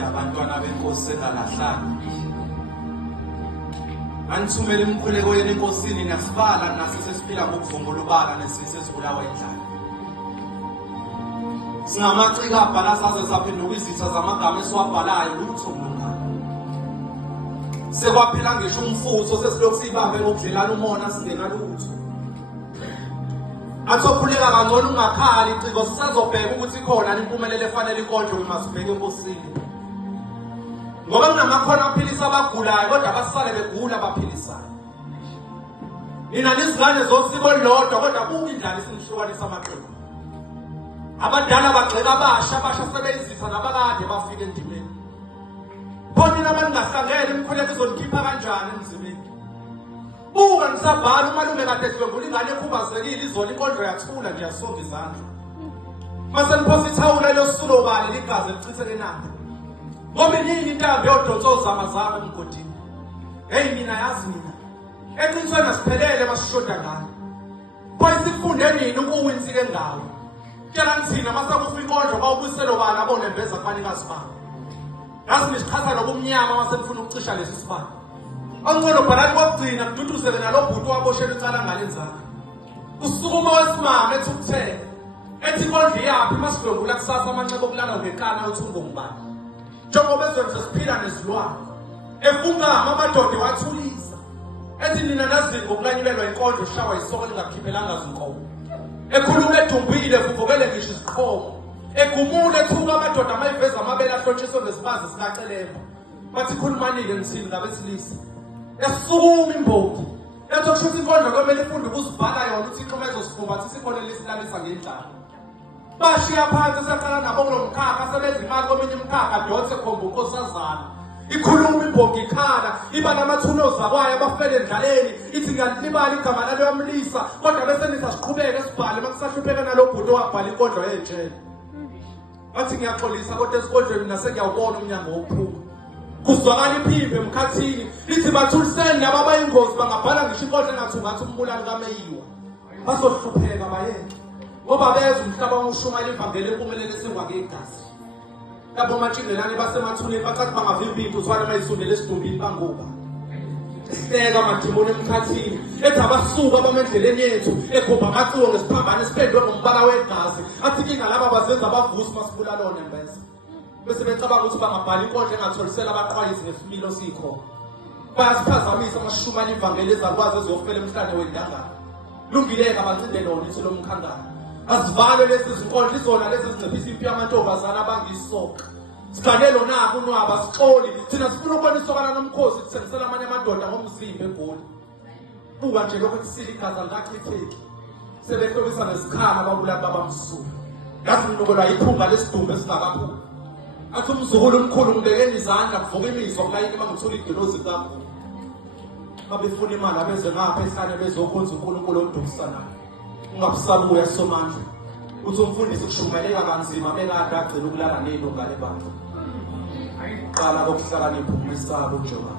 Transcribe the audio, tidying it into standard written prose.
kodwa abantwana benkosi engalahlanga. Anithumele imkhuleko yenu enkosini nasibala nasesesiphila ngokuvungula ubala nesizwe esibulawa indlala. Singamacika abhala saze saphenduka izitha zamagama esiwabhalayo lutho mngaka. Sekwaphela ngisho umfutho sesilokhu sibambe ngokudlelana umona singena lutho. Athophuleka kangcono ungakhali iciko sisazobheka ukuthi khona impumelelo efanele ikonjwe uma sibheke enkosini. Ngoba kunamakhono aphilisa abagulayo kodwa basale begula abaphilisayo. Nina nizingane zosiko olulodwa kodwa buka indlela isinihlukanisa amaqembu. Abadala bagxeka abasha sebeyizitha nabakade bafika endimeni. Pho nina abaningahlangene imkhuleko izonikhipha kanjani emzimeni? Buka nisabhala umalume kade edlwengula ingane ekhubazekile izolo inkondlo yathula ngiyasonga izandla. Mase niphosa ithawula losulo bale ligazi elichitheke nabo. Ngoba iningi intambo yodonso zamazama emgodini. Hey mina yazi mina. Eqinisweni asiphelele masishoda ngalo. Pho isifunde nini ukuwinsike ngawo? Tshela nithina masakufa inkondlo bawubuyiselo bani abone mbeza kubanikazi babo. Yazi nisichaza nobumnyama mase nifuna ukucisha lesi sibani. Ongcono bhalani kokugcina kududuzele nalobhuti waboshela icala ngalenzaka. Usukuma wesimame ethi ukuthela. Ethi inkondlo iyaphi masidlwengula kusasa amanxeba okulala ngeqana uthungo ngubani. Njengoba ezweni sesiphila nezilwane. Efungama amadoda wathulisa. Ethi nina nazini ngokulanyulelwa inkondlo shawa isoko lingakhiphelanga zinkomo. Ekhuluma edumbile vuvukele ngisho isiqhomo. Egumule ethuka amadoda amayiveza amabele ahlotshiswe ngesibazi sikacelemba. Bathi khulumanike ngithini ngabesilisa. Esukuma imbongi. Ethi kushuthi inkondlo kwemele ifunde ukuzivala yona ukuthi ixhumezo sifuba sikhona lesilalisa ngendlala. Bashiya phansi saqala nabo kulo mkhakha sebenza imali kweminye imkhakha dotse khomba unkosazana. Ikhuluma imbongi ikhala iba namathunoza kwayo abafele endlaleni ithi ngalibala igama lalo yamlisa kodwa bese nisasiqhubeka esibhale makusahlupheka nalobhuti owabhala inkondlo yejele. Bathi ngiyaxolisa kodwa esikodlweni nasengiyawubona umnyango wokuphuma. Kuzwakala iphimbo emkhathini lithi bathuliseni laba abayingozi bangabhala ngisho inkondlo engathungathi umbulali kaMeyiwa. Bazohlupheka bayenze. Ngoba beza umhlaba woshumayela ivangeli empumelelo esengwa ngegazi. Labo matshingelane basemathuneni bacathi bangavimba into uzwana mayisondele esidumbini bangoba. Seka madimoni emkhathini ethi abasuka abamendleleni yethu egobha amaciwo ngesiphambano esiphendwe ngombala wegazi athi kinga laba bazenza abavusi masibula lona mbese. Bese becabanga ukuthi bangabhala inkondlo engatholisela abaqhwayisi ngesimilo sikho. Bayasiphazamisa amashumayela ivangeli ezakwazi eziyofela emhlane wendangala. Lungileka bancinde lona ithi lo mkhangana. Asivale lezi zinkondlo izona lezi zinciphisa impi yamantombazana abangisoka. Siganelo nako unwaba sixoli thina sifuna ukubona isokana nomkhosi sithengisela amanye amadoda ngomzimba eGoli. Buka nje lokho kusile igazi ngachitheki. Sebehlobisa nesikhala babulali babamsulu. Yazi nginokolwa iphunga lesidumbu esingakaphuma. Athi umzukulu omkhulu ngibekeni izandla kuvuka imizwa kulayini mangithola igelozi kakhulu. Babefuna imali abeze ngapha ehlane bezokhonza uNkulunkulu omdumsanayo. Ungabusabuya somandla. Uthi umfundisi kushumayeleka kanzima bekade agcina ukulala nelunga lebandla. Qala kokuhlakanipha umesabo njengoba.